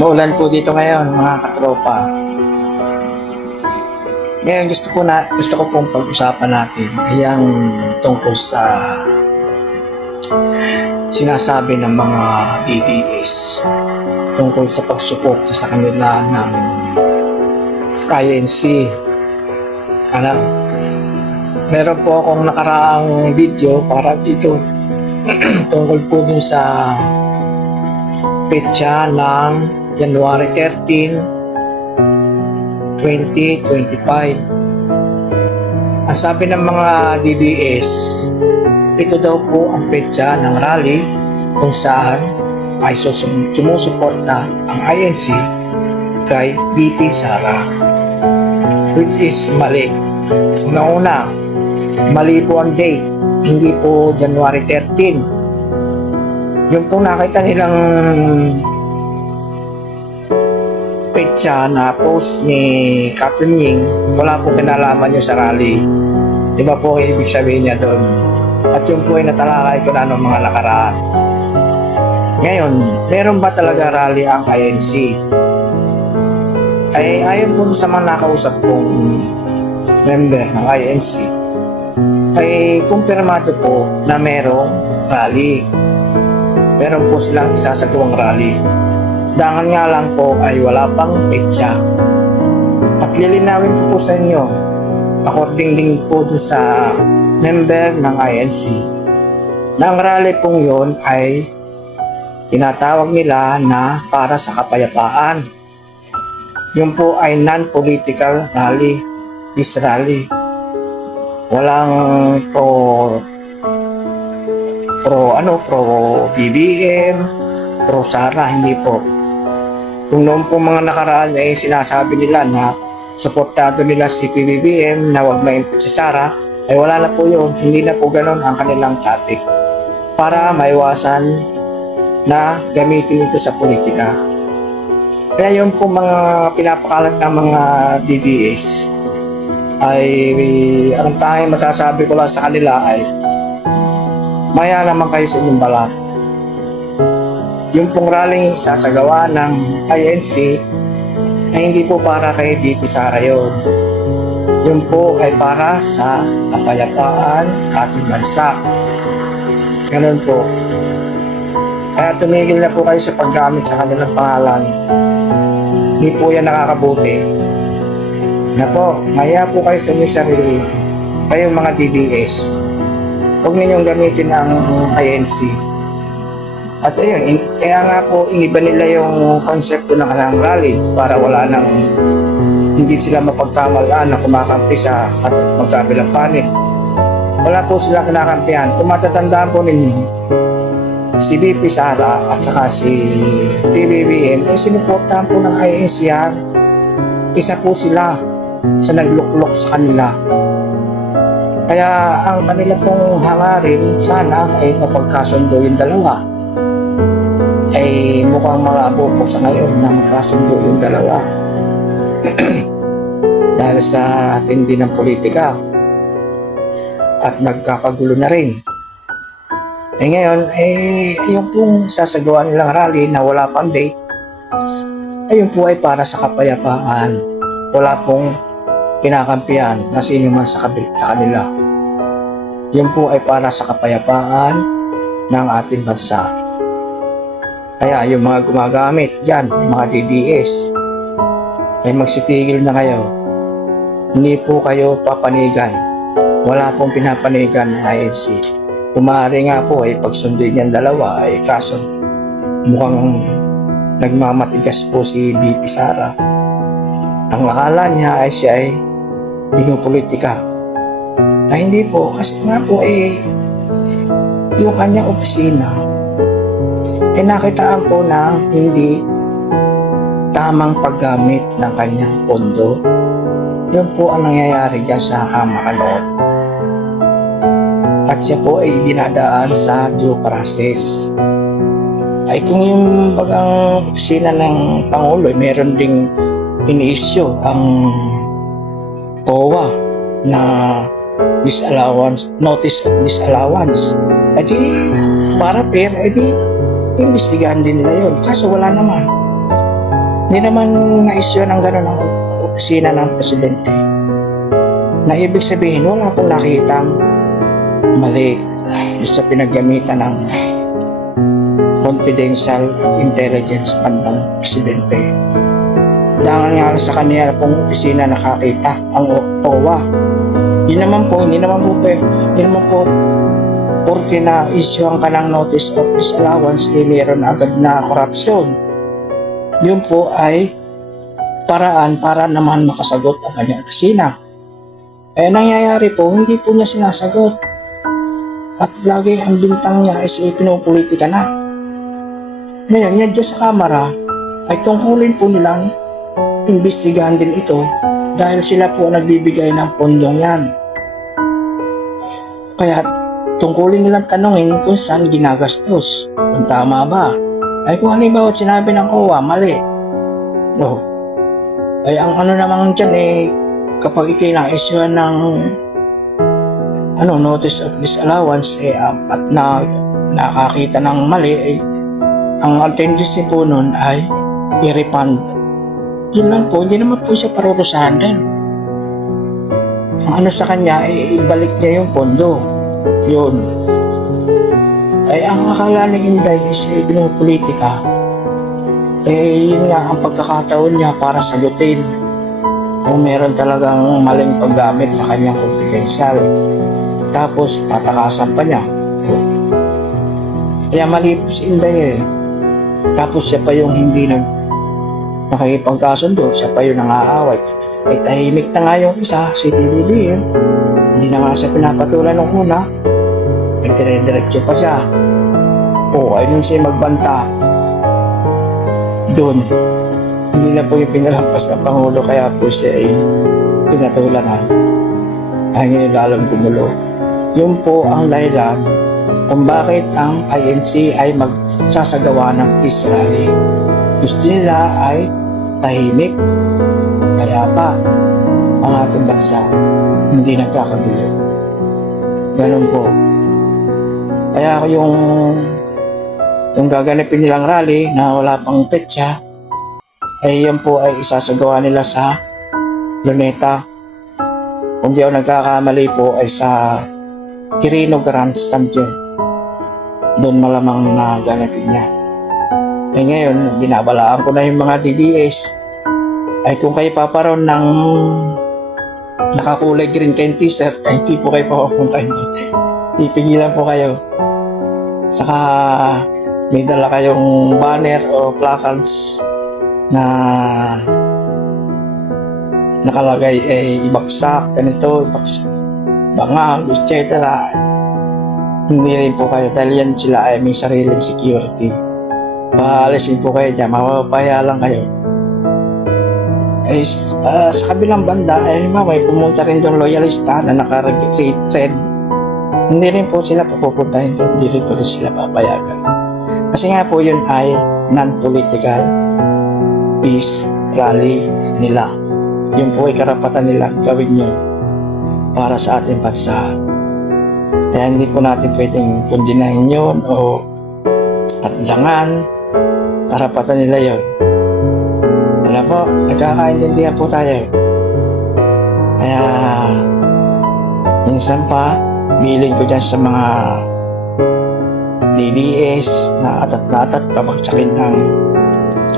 Maulan po dito ngayon, mga katropa. Ngayon gusto ko pong pag-usapan natin ay ang tungkol sa sinasabi ng mga DDS tungkol sa pagsuporta sa kanila ng INC. Meron po akong nakaraang video para dito tungkol po dun sa petsa ng January 13, 2025. Ang sabi ng mga DDS, ito daw po ang petsa ng rally kung saan ay sumusuporta ang INC kay VP Sara, which is mali. Una, mali po ang date, hindi po January 13. Yung po nakita nilang petsa na post ni Captain Ying, wala po kinalaman yun sa rally. Di ba po ibig sabihin niya doon? At yun po ay natalakay ko na ng mga nakaraan. Ngayon, meron ba talaga rally ang INC? Ay ayon po sa mga nakausap kong member ng INC, ay kumpirmado po na merong rally. Meron po silang isasagawang rally. Dangan nga lang po ay wala pang petsa. At lilinawin ko po sa inyo, according din po doon sa member ng INC, na ang rally pong yon ay tinatawag nila na para sa kapayapaan. Yun po ay non-political rally. This rally, walang pro BBM, pro Sara, hindi po. Kung noon po mga nakaraan ay sinasabi nila na suportado nila si PBBM na wag ma-input si Sara, ay wala na po yun. Hindi na po ganun ang kanilang topic para maiwasan na gamitin ito sa politika. Kaya yung po mga pinapakalat ng mga DDS ay ang tanging masasabi ko lang sa kanila ay maya naman kayo sa inyong balat. Yung pong rallying sasagawa ng INC ay hindi po para kay VP Sara yun. Yun po ay para sa kapayapaan ating bansa. Ganun po. Kaya tumigil na po kayo sa paggamit sa kanilang pangalan. Hindi po yan nakakabuti. Na po, maya po kayo sa inyong sarili, kayong mga DDS. Huwag ninyong gamitin ang INC. At ayun, kaya nga po iniba nila yung konsepto ng kanilang rally para wala nang hindi sila mapagkamalaan na kumakampi sa magkabilang panig. Wala po sila kinakampihan. Kung matatandaan po ninyo, si VP Sara at saka si PBBM ay sinuportahan po ng INC yan. Isa po sila sa nagluklok sa kanila. Kaya ang kanila pong hangarin sana ay mapagkasundo yung dalawa. Ay mukhang malabo po sa ngayon na magkasundo yung dalawa. Dahil sa tindi ng politika at nagkakagulo na rin. Ngayon, yung pong sasagawa nilang rally na wala pang date, ayun po ay para sa kapayapaan. Wala pong kinakampihan na sino man sa kanila. Yun po ay para sa kapayapaan ng ating bansa. Kaya yung mga gumagamit dyan, yung mga DDS, ay magsitigil na kayo. Hindi po kayo papanigan. Wala pong pinapanigan ng INC. Kung maaari nga po ay pagsunduin niyang dalawa ay kaso mukhang nagmamatigas po si VP Sara. Ang akala niya ay siya ay pinupolitika. Ay hindi po, kasi nga po yung kanyang opisina ay nakitaan po na hindi tamang paggamit ng kanyang pondo. Yun po ang nangyayari dyan sa Kamara noon. At siya po ay dinadaan sa due process. Ay kung yung bagang opisina ng Pangulo ay meron ding ini-issue ang OWA na disallowance, notice of disallowance, edi para fair, edi imbestigahan din nila yun. Kaso wala naman. Hindi naman na-issue ng gano'n ang opisina ng presidente. Na ibig sabihin, wala pong nakitang mali sa pinaggamitan ng confidential at intelligence fund ng presidente. Dahil nga sa kanila pong opisina nakakita ang OWA. Hindi naman po porque na-issuean ka ng notice of disallowance, meron agad na corruption. Yun po ay paraan para naman makasagot ang kanyang opisina. Nangyayari po, hindi po niya sinasagot. At lagi ang bintang niya ay pinupolitika na. Ngayon, yan dyan sa kamera, ay tungkulin po nilang imbestigahan din ito dahil sila po nagbibigay ng pondong yan. Kaya tungkulin nilang tanungin kung saan ginagastos, kung tama ba. Ay kung halimbawa sinabi ng OWA, mali. No. Ay ang ano naman dyan kapag ikay na-issue ng notice of disallowance at nakakita ng mali, ang alternative po nun ay i-refund. Yun lang po, hindi naman po siya parurusahan din. Ang sa kanya, ibalik niya yung pondo. Yun. Ay ang akala ni Inday is binopolitika. Yun nga ang pagkakataon niya para sagutin kung meron talagang maling paggamit sa kanyang confidential. Tapos patakasan pa niya. Kaya mali po si Inday Tapos siya pa yung hindi nakikipagkasundo, siya pa yung nangaaway. Tahimik na nga yung isa, si BBM. Hindi na nga siya pinapatulan ng una. Dire-diretso pa siya. Ay nung siya magbanta doon, hindi na po yung pinalampas ng Pangulo, kaya po siya ay pinatulan na. Ay ngayon lalong gumulo. Yun po ang dahilan kung bakit ang INC ay magsasagawa ng peace rally. Gusto nila ay tahimik, kaya pa ang ating bansa hindi nagkakagulo. Ganun po. Kaya yung gaganapin nilang rally na wala pang petsa, ay yan po ay isasagawa nila sa Luneta. Kung di ako nagkakamali po ay sa Quirino Grand Stadium. Doon malamang na ganapin niya. Ngayon, binabalaan ko na yung mga DDS. Ay kung kayo paparoon ng nakakulay green kayong t-shirt, ay hindi po kayo papapuntahin doon. Pipigilan po kayo. Saka may dala kayong banner o placards na nakalagay ibagsak, ganito, ibagsak, bangag, etc. Hindi rin po kayo dahil yan sila ay may sariling security. Paalisin po kayo dyan, mapapaya lang kayo. Sa kabilang banda, may pumunta rin doon loyalista na naka-red. Hindi rin po sila papupuntahin doon, hindi rin po sila papayagan. Kasi nga po yun ay non-political peace rally nila. Yun po ay karapatan nila gawin yun para sa ating bansa. Kaya hindi po natin pwedeng kundinahin yun o atlangan. Karapatan nila yun. Alam po, nagkakaintindihan po tayo. Kaya minsan pa bilin ko dyan sa mga DDS na atat pabagsakin ng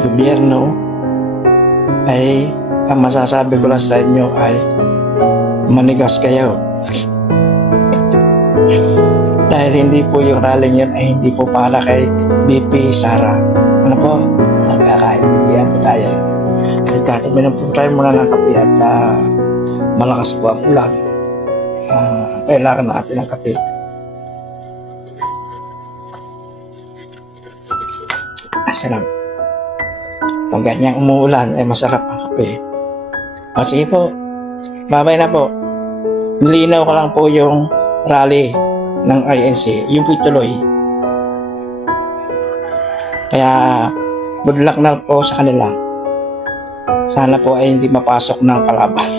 gobyerno, ay ang masasabi ko lang sa inyo ay manigas kayo. Dahil hindi po yung rallying yun ay hindi po para kay BP Sara. Ano po? Nagkakaintindihan po tayo. Tatabi na po tayo muna ng kape at malakas po ang ulan. Kailangan natin ng kape. Sarap. Pag ganyang umuulan ay masarap ang kape. Sige po. Bye-bye na po. Nilinaw ko lang po yung rally ng INC. Yung po'y tuloy. Kaya good luck na po sa kanila. Sana po ay hindi mapasok ng kalaban.